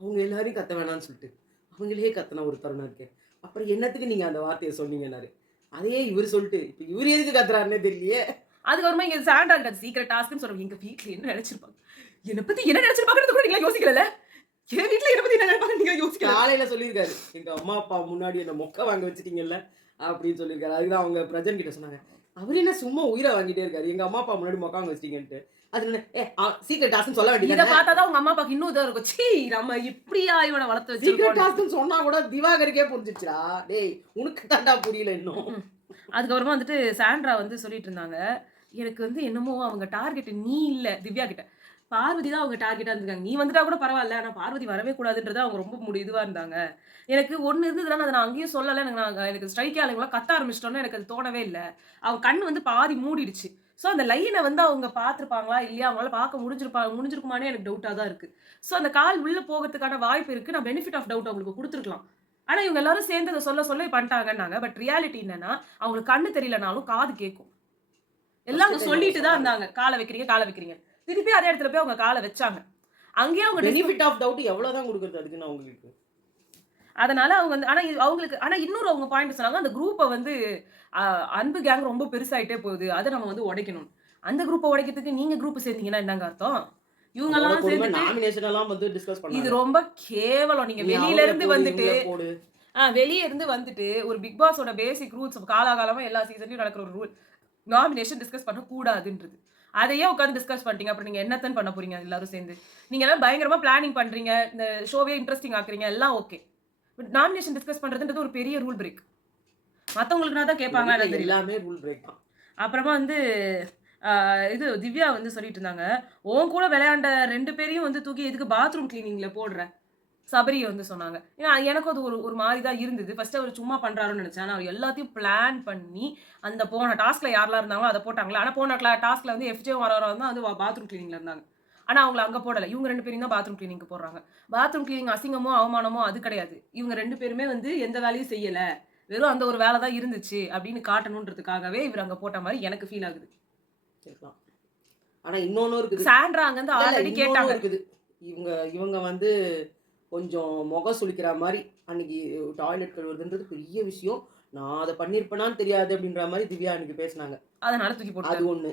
அவங்க எல்லாரையும் கத்த வேணாம்னு சொல்லிட்டு அவங்களே கத்தன ஒரு தருணம் இருக்கு. அப்புறம் என்னத்துக்கு நீங்க அந்த வார்த்தையை சொன்னீங்கன்னாரு. அதையே இவர் சொல்லிட்டு இப்ப இவர் எதுக்கு கத்துறாருன்னே தெரியலையே. அதுக்கப்புறமா இங்க சாண்டா கிட்ட சீக்கிரம் டாஸ்க்னு சொல்றோம். எங்க வீட்டுல என்ன நினைச்சிருப்பாங்க, என்னை பத்தி என்ன நினைச்சிருப்பாங்கன்னு கூட நீங்க யோசிக்கல. என் வீட்டுல என்ன பத்தி என்ன நினைப்பாங்க நீங்க யோசிக்கல. காலையில சொல்லியிருக்காரு, எங்க அம்மா அப்பா முன்னாடி என்ன மொக்க வாங்க வச்சுட்டீங்கல்ல அப்படின்னு சொல்லியிருக்காரு. அதுதான் அவங்க பிரஜன் கிட்ட சொன்னாங்க, அவர் என்ன சும்மா உயிரை வாங்கிட்டே இருக்காரு, எங்க அம்மா அப்பா முன்னாடி மொக்க வாங்க வச்சிட்டீங்கன்ட்டு. அது சீக்ரெட் டாஸ்க்னு சொல்ல வேண்டியது. இத பார்த்தாதான் உங்க அம்மா அப்பாக்கு இன்னும் இதா இருக்கும். சீ நம்ம இப்படியா இவனை வளர்த்து வச்சு. சீக்ரெட் டாஸ்க்னு சொன்னா கூட திவாகருக்கே புரிஞ்சிச்சுடா. டேய் உனக்கு தாண்டா புரியல இன்னும். அதுக்கப்புறமா வந்துட்டு சாண்ட்ரா வந்து சொல்லிட்டு இருந்தாங்க, எனக்கு வந்து என்னமோ அவங்க டார்கெட் நீ இல்ல திவ்யா கிட்ட, பார்வதி தான் அவங்க டார்கெட்டா இருந்திருக்காங்க. நீ வந்துட்டா கூட பரவாயில்ல, ஆனா பார்வதி வரவே கூடாதுன்றத அவங்க ரொம்ப இதுவா இருந்தாங்க. எனக்கு ஒண்ணு இருந்ததுன்னா அதை நான் அங்கேயும் சொல்லலை. எனக்கு ஸ்ட்ரைக் ஆளுங்களா கத்த ஆரம்பிச்சிட்டோன்னு எனக்கு அது தோணவே இல்லை. அவங்க கண்ணு வந்து பாதி மூடிடுச்சு. ஸோ அந்த லைனை வந்து அவங்க பார்த்துருப்பாங்களா இல்லையா, அவங்களால பார்க்க முடிஞ்சிருக்குமானே எனக்கு டவுட்டாக தான் இருக்குது. ஸோ அந்த கால் உள்ளே போகிறதுக்கான வாய்ப்பு இருக்குது. நான் பெனிஃபிட் ஆஃப் டவுட் அவங்களுக்கு கொடுத்துருக்கலாம். ஆனால் இவங்க எல்லாரும் சேர்ந்து அதை சொல்ல பண்ணிட்டாங்கன்னாங்க. பட் ரியாலிட்டி என்னன்னா அவங்களுக்கு கண்ணு தெரியலனாலும் காது கேட்கும். எல்லாம் சொல்லிட்டு தான் இருந்தாங்க, காலை வைக்கிறீங்க. திருப்பி அதே இடத்துல போய் அவங்க காலை வச்சாங்க. அங்கேயே அவங்க பெனிஃபிட் ஆஃப் டவுட் எவ்வளோதான் கொடுக்குறது அதுக்குன்னு அவங்களுக்கு. அதனால அவங்க வந்து ஆனால் இன்னொரு அவங்க பாயிண்ட் சொன்னாங்க, அந்த குரூப்பை வந்து அன்பு கேங் ரொம்ப பெருசாயிட்டே போகுது, அதை நம்ம வந்து உடைக்கணும். அந்த குரூப்பை உடைக்கிறதுக்கு நீங்க குரூப் சேர்ந்தீங்கன்னா என்னங்க அர்த்தம்? இவங்கெல்லாம் சேர்ந்துட்டு நாமினேஷன் எல்லாம் வந்து டிஸ்கஸ் இது பண்ணாங்க. ரொம்ப கேவலம். நீங்க நீ வெளியில அவங்கள இருந்து போடு, வந்துட்டு இவங்கள போடு. வெளிய இருந்து வந்துட்டு ஒரு பிக் பாஸோட பேசிக் ரூல்ஸ் காலாகாலமா எல்லா சீசன்லயும் நடக்கிற ஒரு ரூல். Nomination discuss பண்ணக்கூடாதுன்றது. அதையே உட்கார்ந்து டிஸ்கஸ் பண்ணிட்டீங்க. அப்புறம் நீங்க என்னத்தன் பண்ண போறீங்க எல்லாரும் சேர்ந்து? நீங்க எல்லாம் பயங்கரமா பிளானிங் பண்றீங்க. இந்த ஷோவே இன்ட்ரஸ்டிங் ஆக்குறீங்க. எல்லாம் ஓகே. பட் நாமினேஷன் டிஸ்கஸ் பண்றதுன்றது ஒரு பெரிய ரூல் பிரேக். மத்தவங்களுக்குனா தான் இதுல கேட்பாங்களா இருக்க என்னன்னு தெரியல. எல்லாமே ரூல் பிரேக் தான். அப்புறமா வந்து இது திவ்யா வந்து சொல்லிட்டு இருந்தாங்க. உன் கூட விளையாண்ட 2 பேரையும் வந்து தூக்கி எதுக்கு பாத்ரூம் கிளீனிங்ல போடுற? சபரி வந்து சொன்னாங்க. ஏன்னா எனக்கும் அது ஒரு ஒரு மாரி தான் இருந்தது. ஃபர்ஸ்ட் அவர் சும்மா பண்றாருன்னு நினைச்சேன். ஆனா அவர் எல்லாத்தையும் பிளான் பண்ணி அந்த போன டாஸ்க்ல யாரெல்லாம் இருந்தாங்களோ அத போட்டாங்களா. ஆனா போன டாஸ்க்ல வந்து எஃப்ஜே வரவர வந்து பாத்ரூம் கிளீனிங்ல இருந்தாங்க. ஆனா அவங்கள அங்க போடல. இவங்க 2 பேரையும் தான் பாத்ரூம் கிளீனிங்க்கு போடுறாங்க. பாத்ரூம் கிளீனிங் அசிங்கமோ, அவமானமோ அது கிடையாது. இவங்க 2 பேருமே வந்து எந்த வேலையும் செய்யல. வெறும் அந்த ஒரு வேலை தான் இருந்துச்சு அப்படின்னு காட்டணுன்றதுக்காகவே இவர் அங்க போட்ட மாரி எனக்கு ஃபீல் ஆகுது. கேட்கலாம். ஆனா இன்னொன்னு இருக்குது. சாண்ட்ரா அங்க இருந்து ஆல்ரெடி இன்னொன்னு கேட்டாங்க. இருக்குது. இவங்க வந்து கொஞ்சம் முகம் சுளிக்கிற மாரி அன்னைக்கு டாய்லெட் கழுவுறதுன்றது பெரிய விஷயம். நான் அத பண்ணியிருப்பேனான்னு தெரியாது அப்படின்ற மாரி திவ்யா அன்னைக்கு பேசினாங்க. அதனால தூக்கி அது போட்டாங்க. ஒண்ணு.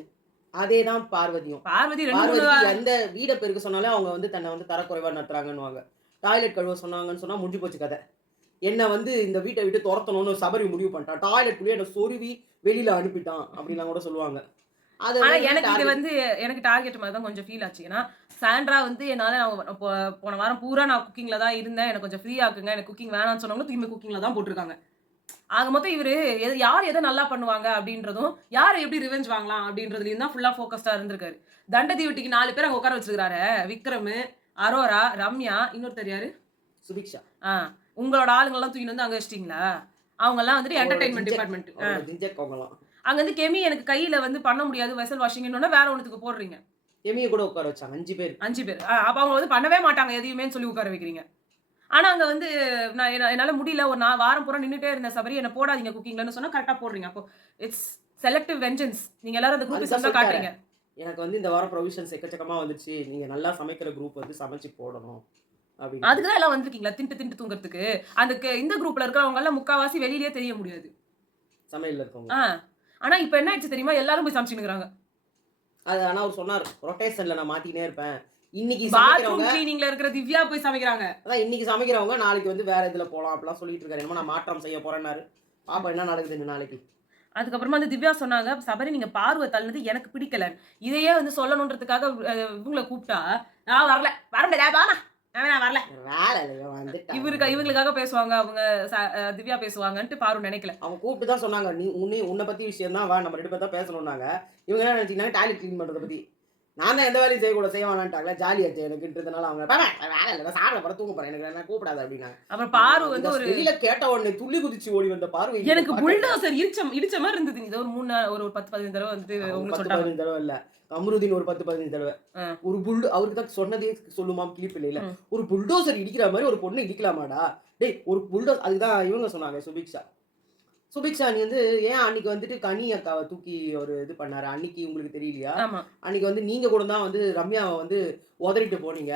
அதேதான் பார்வதியும். பார்வதி 2, 3 பார்வதிக்கு எந்த வீட பெருக்க சொன்னாலும் அவங்க வந்து தன்னை வந்து தரக்குறைவா நடத்துறாங்கன்னுவாங்க. டாய்லெட் கழுவ சொன்னாங்கன்னு சொன்னா முடிஞ்சு போச்சு கதை. என்ன வந்து இந்த வீட்டை விட்டு துரத்தணும்னு சபரி முடிவு பண்ணிட்டான். டாய்லெட்குள்ளேயே என்ன சொருவி வெளியில அனுப்பிட்டான் அப்படிலாம் கூட சொல்லுவாங்க. அத ஆனா வந்து எனக்கு இது டார்கெட் வந்து எனக்கு டார்கெட் மாதிரி தான் கொஞ்சம் ஃபீல் ஆச்சு. ஏன்னா சாண்ட்ரா வந்து என்னால நான் போன வாரம் பூரா நான் குக்கிங்ல தான் இருந்தேன். எனக்கு கொஞ்சம் ஃப்ரீ ஆக்குங்க. எனக்கு குக்கிங் வேணாம்னு சொன்னவங்க திரும்பி குக்கிங்ல தான் போட்டுருக்காங்க. ஆக மொத்தம் இவரு யார் எதை நல்லா பண்ணுவாங்க அப்படின்றதும், யார் எப்படி ரிவெஞ்ச் வாங்கலாம் அப்படின்றதுலயும் தான் ஃபுல்லா ஃபோக்கஸ்டா இருந்திருக்காரு. தண்டதீவட்டிக்கு 4 பேர் அங்க உட்கார வச்சிருக்காரு. விக்ரம், அரோரா, ரம்யா, இன்னொருத்தர் யாரு? சுபிக்ஷா ஆ உங்களோட ஆளுங்கலாம் தூக்கிட்டு வந்து அங்க வச்சிட்டீங்களா? அவங்கலாம் வந்துட்டு என்டர்டெயின்மென்ட் டிபார்ட்மெண்ட். ஜிஞ்சக் அவங்கலாம். அங்க வந்து கெமி எனக்கு கையில வந்து பண்ண முடியாது வெசல் வாஷிங்னோன வேற ஒண்ணுத்துக்கு போடுறீங்க. எமிய கூட உட்கார வச்சாங்க 5 பேர். 5 பேர். அப்ப அவங்க வந்து பண்ணவே மாட்டாங்க எதையுமேன்னு சொல்லி உட்கார வைக்கிறீங்க. ஆனா அங்க வந்து என்னால முடியல. ஒரு வாரம் பூரா நின்னுட்டே இருந்தேன் சபரி. என்ன போடாதீங்க குக்கிங்லன்னு சொன்னா கரெக்ட்டா போடுறீங்க. அப்போ இட்ஸ் செலக்டிவ் வெஞ்சன்ஸ். நீங்க எல்லாரும் அந்த அதுதான் குரூப்பிசம் தான் சொல்லிட்டாரு. காட்டுறீங்க. எனக்கு வந்து இந்த வாரம் ப்ரொவிஷன்ஸ் எக்கச்சக்கமா வந்துச்சு. நீங்க நல்லா சமைக்கிற குரூப் வந்து சமைச்சு போடணும் அப்படின்னு. அதுக்கு தான் எல்லாம் வந்திருக்கீங்களா? தின்ட்டு தின்ட்டு தூங்குறதுக்கு. அந்த இந்த குரூப்ல இருக்கிறவங்க எல்லாம் முக்காவாசி வெளியிலேயே தெரிய முடியாது. சமையல்ல இருக்கவங்க. ஆ. ஆனா இப்ப என்ன ஆயிடுச்சு தெரியுமா? எல்லாரும் போய் சமைச்சுக்கிறாங்க. அது ஆனா அவர் சொன்னாரு. ரொட்டேஷன்ல நான் மாத்தினே இருப்பேன். இன்னைக்கு பாத்ரூம் சமைக்கிறவங்க கிளீனிங்ல இருக்கிற திவ்யா போய் சமைக்கிறாங்க. அதான் இன்னைக்கு சமைக்கிறவங்க நாளைக்கு வந்து வேற இதுல போலாம் அப்படிலாம் சொல்லிட்டு இருக்காரு. என்னமோ நான் மாற்றம் செய்ய போறேன்னாரு. பாப்போம் என்ன நடக்குதுன்னு நாளைக்கு. அதுக்கப்புறமா வந்து திவ்யா சொன்னாங்க, "சபரி நீங்க பார்வ தள்ளினது எனக்கு பிடிக்கல. இதையே வந்து சொல்லணுன்றதுக்காக இவங்கள கூப்பிட்டா, நான் வரல. வர முடியாது வாமா. நான் வரல." வேலை இல்லையா வந்துட்டாங்க. இவங்களுக்காக பேசுவாங்க. அவங்க திவ்யா பேசுவாங்கன்ட்டு பார்வ நினைக்கல. அவங்க கூப்பிட்டு தான் சொன்னாங்க. நீ உன்னை பத்தி விஷயம் தான் வா நம்ம 2 பேர் தான் பேசணும்னாங்க. இவங்க என்ன நினைச்சீங்கன்னா டாய்லெட் கிளீன் பண்றத பத்தி. நான் தான் எந்த வேலையும் செய்ய வேணான்ட்டாங்களே ஜாலியாச்சு எனக்குன்றதுனால அவங்க வேலை இல்லை நான் சாப்பிட போறேன் தூங்க போறேன் எனக்கு என்ன கூப்பிடாது அப்படின்னாங்க. அப்புறம் பார்வ வந்து ஒரு வெளியில கேட்ட உடனே துள்ளி குதிச்சு ஓடி வந்த பார்வை எனக்கு புல்டோசர் இடிச்ச மாதிரி இருந்தது. இது ஒரு 3 ஒரு 10, 15 தடவை வந்துட்டு உங்களுக்கு 10 சொல்லிட்டாங்க. 15 தடவை இல்ல. கமருதீன் ஒரு 10 15 தடவை. ஆ. ஒரு அவருக்கு தான் சொன்னதே சொல்லுமாம் கிளிப் இல்லைல. ஒரு புல்டோசர் இடிக்கிற மாதிரி ஒரு பொண்ணு இடிக்கலாமாடா? டேய் ஒரு அதுதான் இவங்க சொன்னாங்க சுபிக்ஷா நீ வந்து ஏன் அன்னைக்கு வந்துட்டு கனி அக்காவை தூக்கி ஒரு இது பண்ணாரு அன்னைக்கு உங்களுக்கு தெரியலையா? ஆமா. அன்னைக்கு வந்து நீங்க கூட தான் வந்து ரம்யாவை வந்து உதறிட்டு போனீங்க.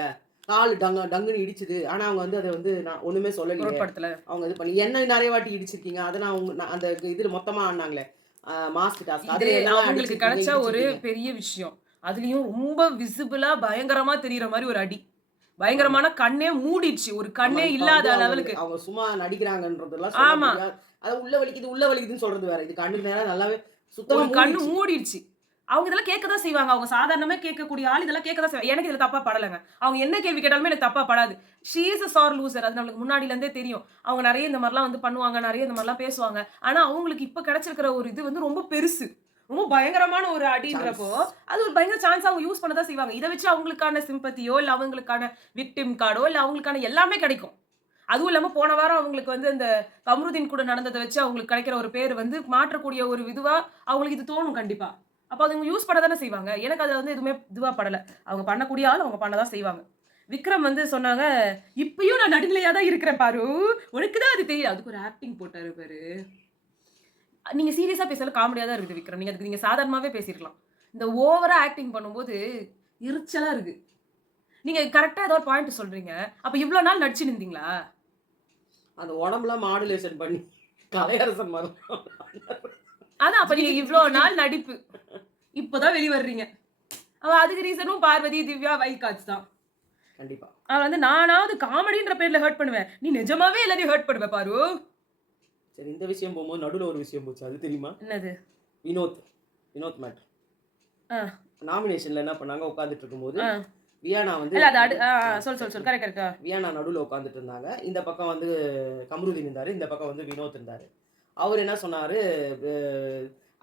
கால் டங்குன்னு இடிச்சுது. ஆனா அவங்க வந்து அதை வந்து நான் ஒண்ணுமே சொல்லலையே. பொருட்படுத்தல. அவங்க இது பண்ணி என்ன நிறைய வாட்டி இடிச்சிருக்கீங்க. அதை நான் அந்த இதுல மொத்தமா ஆனாங்களே மாஸ்க் டாஸ்க் இது அதுல என்னெல்லாம் அவங்களுக்கு அடிச்சிருக்கீங்க கிடைச்ச ஒரு இடிச்சிருக்கீங்க. பெரிய விஷயம். அதுலயும் ரொம்ப விசிபிளா பயங்கரமா தெரியிற மாரி ஒரு அடி. பயங்கரமான கண்ணே மூடிடுச்சு. ஒரு ஆமா கண்ணே இப்ப இல்லாத வந்து லெவலுக்கு. அவங்க சும்மா நடிக்கிறாங்கன்றதெல்லாம் சொல்ல ஆமா. முடியாது. அது உள்ள வலிக்குதுன்னு சொல்றது வேற. இது கண்ணுக்கு நேரா நல்லாவே சுத்தமா ஒரு கண்ணு மூடிடுச்சு. மூடிடுச்சு. அவங்க இதெல்லாம் கேட்க தான் செய்வாங்க. அவங்க சாதாரணமா கேட்கக்கூடிய ஆள் இதெல்லாம் கேட்க தான் செய்வாங்க. எனக்கு இதுல தப்பா படலங்க. அவங்க என்ன கேள்வி கேட்டாலுமே எனக்கு தப்பா படாது. She is a sir loser. அது நம்மளுக்கு முன்னாடில இருந்தே தெரியும். அவங்க நெறைய இந்த மாரிலாம் வந்து பண்ணுவாங்க. நெறைய இந்த மாரிலாம் பேசுவாங்க. ஆனா அவங்களுக்கு இப்ப கிடைச்சிருக்கிற ஒரு இது வந்து ரொம்ப பெருசு. ரொம்ப பயங்கரமான ஒரு அடின்றப்போ, சான்ஸ். அது ஒரு பயங்கர சான்ஸா அவங்க யூஸ் பண்ண தான் செய்வாங்க. இத வச்சு அவங்களுக்கான சிம்பத்தியோ, இல்ல அவங்களுக்கான விக்டிம் கார்டோ, இல்ல அவங்களுக்கான எல்லாமே கிடைக்கும். அதுவும் இல்லாம போன வாரம் அவங்களுக்கு வந்து அந்த கம்ருதீன் கூட நடந்தத வச்சு அவங்களுக்கு கிடைக்கிற ஒரு பேர் வந்து மாற்றக்கூடிய ஒரு இதுவா அவங்களுக்கு இது தோணும் கண்டிப்பா. அப்ப அத அவங்க யூஸ் பண்ண தானே செய்வாங்க. எனக்கு அது வந்து எதுவுமே இதுவா படல. அவங்க பண்ணக்கூடிய ஆள் அவங்க பண்ண தான் செய்வாங்க. விக்ரம் வந்து சொன்னாங்க, "இப்பயும் நான் நடுநிலையா தான் இருக்கிறேன் பாரு. உனக்கு தான் அது தெரியும்." அதுக்கு ஒரு ஆக்டிங் போட்டாரு பாரு. நீங்க சீரியஸா பேசல காமெடியா தான் இருக்குது விக்ரம். நீங்க சாதாரணமாவே பேசியிருக்கலாம். இந்த ஓவரா ஆக்டிங் பண்ணும்போது எரிச்சலா இருக்கு. நீங்க கரெக்ட்டா ஏதோ ஒரு பாயிண்ட் சொல்றீங்க. அப்ப இவ்ளோ நாள் நடிச்சுன்னு இருந்தீங்களா? அந்த உடம்புலாம் மாடுலேஷன் பண்ணி கலையரசன் மாதிரி அதான் அப்ப நீங்க இவ்ளோ நாள் நடிப்பு. இப்பதான் வெளிய வர்றீங்க. அதுக்கு ரீசனும் பார்வதி, திவ்யா, வைல்ட் கார்ட்ஸ் தான். கண்டிப்பா. அவன் வந்து நானாவது காமெடின்ற பேர்ல ஹர்ட் பண்ணுவேன், நீ நிஜமாவே எல்லாரையும் ஹர்ட் பண்ணுவ பாரு. சரி, இந்த விஷயம் போகும்போது நடுவுல ஒரு விஷயம் போச்சு, அது தெரியுமா? என்னது? வினோத் மேட்டர். நாமினேஷன்ல என்ன பண்ணாங்க, உட்காந்துட்டு இருக்கும்போது வியானா வந்து சொல் கரெக்ட். வியானா நடுவில் உட்காந்துட்டு இருந்தாங்க. இந்த பக்கம் வந்து கம்ருதீன் இருந்தாரு, இந்த பக்கம் வந்து வினோத் இருந்தாரு. அவர் என்ன சொன்னாரு,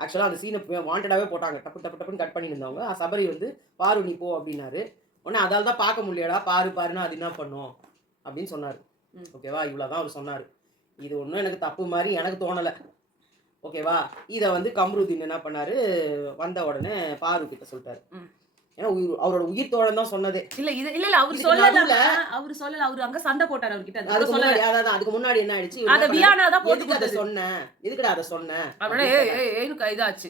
ஆக்சுவலாக அந்த சீனை வாண்டடாகவே போட்டாங்க, டப்புன்னு கட் பண்ணி இருந்தவங்க. சபரி வந்து பாரு நீ போ அப்படின்னாரு. உடனே அதால் தான் பார்க்க முடியலடா, பாருன்னா அது என்ன பண்ணும் அப்படின்னு சொன்னார். ஓகேவா, இவ்வளோதான் அவர் சொன்னார். இது ஒன்றும் எனக்கு தப்பு மாதிரி எனக்கு தோணலை. ஓகேவா, இதை வந்து கம்ருதீன் என்ன பண்ணாரு, வந்த உடனே பாரு கிட்ட சொல்லிட்டாரு. ஏன்னா அவரோட உயிர் தோழன் தான் சொன்னதே. இல்ல அவர் சொல்லல, அவர் அங்க சண்டை போட்டாரு அவர்கிட்ட. அதுக்கு முன்னாடி என்ன ஆயிடுச்சு, அதை சொன்னேன், எதுக்குடா அதை சொன்னேன்,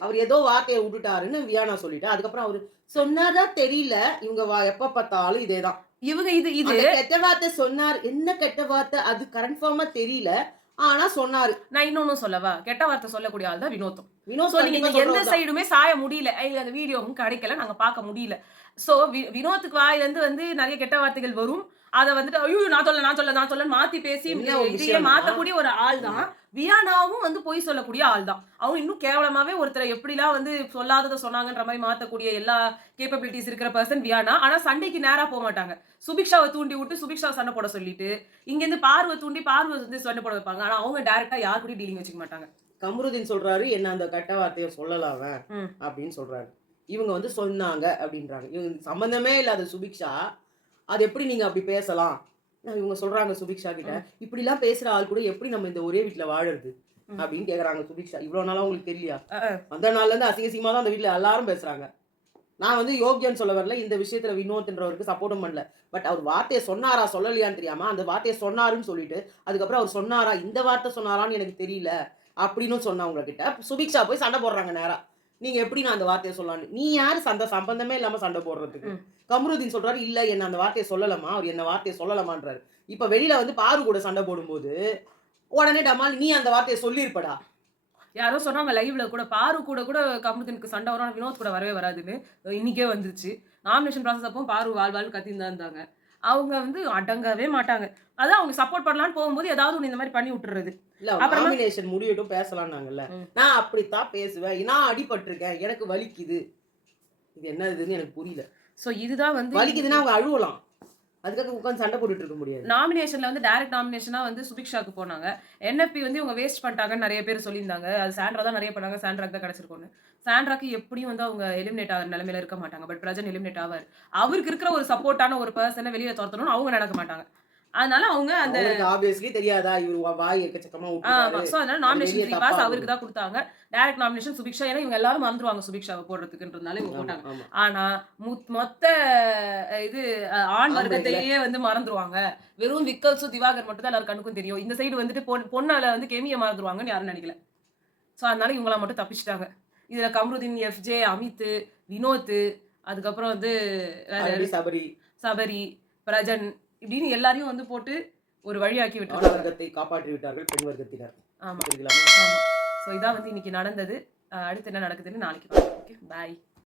அவர் ஏதோ வார்த்தையை விட்டுட்டாருன்னு வியானா சொல்லிட்டு, அதுக்கப்புறம் அவரு சொன்னாதான் தெரியல, இவங்க எப்ப பார்த்தாலும் இதேதான், இவங்க இது கெட்ட வார்த்தை சொன்னார். என்ன கெட்ட வார்த்தை அது கன்ஃபார்மா தெரியல, ஆனா சொன்னாரு. நான் இன்னொன்னு சொல்லவா, கெட்ட வார்த்தை சொல்லக்கூடிய ஆள் தான் வினோத். நீங்க எந்த சைடுமே சாய முடியல, அந்த வீடியோவும் கிடைக்கல, நாங்க பார்க்க முடியல. சோ வினோத்துக்கு வாயில இருந்து வந்து நிறைய கெட்ட வார்த்தைகள் வரும். அதை வந்துட்டு ஐயோ நான் சொல்ல மாத்தி பேசி இதையே மாத்தக்கூடிய ஒரு ஆள் தான் வியானாவும் வந்து பொய் சொல்லக்கூடிய ஆள் தான். அவங்க இன்னும் கேவலமாவே ஒருத்தரை எப்படிலாம் வந்து சொல்லாததை சொன்னாங்கன்ற மாதிரி மாத்தக்கூடிய எல்லா கேப்பபிலிட்டிஸ் இருக்கிற பர்சன் வியானா. ஆனா சண்டைக்கு நேரா போக மாட்டாங்க. சுபிக்ஷாவை தூண்டி விட்டு சுபிக்ஷாவை சண்டை போட சொல்லிட்டு இங்க இருந்து பார்வை தூண்டி பார்வை வந்து சண்டை போட வைப்பாங்க. ஆனா அவங்க டைரக்டா யாரு கூட டீலிங் வச்சுக்க மாட்டாங்க. கம்ருதீன் சொல்றாரு, என்ன அந்த கெட்ட வார்த்தையை சொல்லலாம் அப்படின்னு சொல்றாரு. இவங்க வந்து சொன்னாங்க அப்படின்றாங்க. இவங்க சம்பந்தமே இல்லாத சுபிக்ஷா, அது எப்படி நீங்க அப்படி பேசலாம், இவங்க சொல்றாங்க சுபிக்ஷா கிட்ட, இப்படிலாம் பேசுற ஆள் கூட எப்படி நம்ம இந்த ஒரே வீட்டுல வாழறது அப்படின்னு கேக்குறாங்க சுபிக்ஷா. இவ்வளவு நாளா உங்களுக்கு தெரியலையா? அந்த நாள்ல இருந்து அசிங்கமா தான் அந்த வீட்டுல எல்லாரும் பேசுறாங்க. நான் வந்து யோகியன்னு சொல்ல வரல, இந்த விஷயத்துல வினோத்ன்றவருக்கு சப்போர்ட்டும் பண்ணல. பட் அவர் வார்த்தையை சொன்னாரா சொல்லலையான்னு தெரியாம அந்த வார்த்தையை சொன்னாருன்னு சொல்லிட்டு அதுக்கப்புறம் அவர் சொன்னாரா, இந்த வார்த்தை சொன்னாரான்னு எனக்கு தெரியல அப்படின்னு சொன்னவங்க கிட்ட சுபிக்ஷா போய் சண்டை போடுறாங்க நேரா. நீங்க எப்படி நான் அந்த வார்த்தையை சொல்லலான்னு, நீ யாரு சம்பந்தமே இல்லாம சண்டை போடுறதுக்கு? கம்ருதீன் சொல்றாரு, இல்ல என்ன அந்த வார்த்தையை சொல்லலாமா, அவர் என்ன வார்த்தையை சொல்லலாமான்றாரு. இப்ப வெளியில வந்து பாரு கூட சண்டை போடும்போது உடனே டமால் நீ அந்த வார்த்தையை சொல்லியிருப்படா. யாரோ சொன்னாங்க லைவ்ல கூட, பாரு கூட கம்ருதீனுக்கு சண்டை வரும், வினோத் கூட வரவே வராதுன்னு இன்னைக்கே வந்துருச்சு. நாமினேஷன் ப்ராசஸ் அப்போ பாரு வாழ் கத்தின்னு தான் இருந்தாங்க. அவங்க வந்து அடங்கவே மாட்டாங்க. அதான் அவங்க சப்போர்ட் பண்ணலான்னு போகும்போது ஏதாவது ஒன்று இந்த மாதிரி பண்ணி விட்டுறது. இல்ல நாமினேஷன் முடியட்டும் பேசலாம்னாங்கல்ல, நான் அப்படித்தான் பேசுவேன், நான் அடிபட்டிருக்கேன், எனக்கு வலிக்குது, இது என்ன இதுன்னு எனக்கு புரியல. ஸோ இதுதான் வந்து வலிக்குதுன்னா அவங்க அழுவலாம், அதுக்காக உட்காந்து சண்டை போட்டுட்டு இருக்க முடியாது. நாமினேஷன்ல வந்து டைரக்ட் நாமினேஷனா வந்து சுபிக்ஷாக்கு போனாங்க. என்எஃப்பி வந்து இவங்க வேஸ்ட் பண்ணிட்டாங்கன்னு நிறைய பேர் சொல்லியிருந்தாங்க. அது சாண்ட்ரா தான் நிறைய பண்ணாங்க, சாண்ட்ராக்கு தான் கிடைச்சிருக்கோன்னு. சாண்ட்ராக்கு எப்படியும் வந்து அவங்க எலிமினேட் ஆகிற நிலைமையில இருக்க மாட்டாங்க. பட் பிரஜன் எலிமினேட் ஆவார். அவருக்கு இருக்கிற ஒரு சப்போர்ட்டான ஒரு பர்சனை வெளியில துரத்தணும்னு அவங்க நடக்க மாட்டாங்க. அதனால அவங்க அந்த ஆப்வியஸ்லி தெரியாதா இவரு வாய் எக்கச்சக்கமா ஊத்துறாரு. சோ அதனால நாமினேஷன் 3 பாஸ் அவருக்கு தான் கொடுத்தாங்க. Direct nomination Subiksha. ஏன்னா இவங்க எல்லாரும் மறந்துருவாங்க சுபிக்ஷாவை போடுறதுக்குன்றதுனால இவங்க போட்டாங்க. ஆனா மொத்த இது ஆண் வர்க்கத்தையே வந்து மறந்துருவாங்க. வெறும் விக்கல்ஸும் திவாகர் மட்டும் தான் எல்லாரும் கண்ணுக்கும் தெரியும். இந்த சைடு வந்துட்டு பொண்ணால வந்து கெமியை மறந்துருவாங்கன்னு யாரும் நினைக்கல. சோ அதனால இவங்கள மட்டும் தப்பிச்சிட்டாங்க. இதுல கம்ருதீன், எஃப்ஜே, அமித், வினோத், அதுக்கப்புறம் வந்து சபரி, பிரஜன் இப்படின்னு எல்லாரையும் வந்து போட்டு ஒரு வழியாக்கி விட்டாங்க. வர்க்கத்தை காப்பாற்றி விட்டார்கள் பெண் வர்க்கத்தினர். ஆமா. ஸோ இதான் வந்து இன்னைக்கு நடந்தது. அடுத்து என்ன நடக்குதுன்னு நாளைக்கு பார்க்கலாம். ஓகே, பாய்.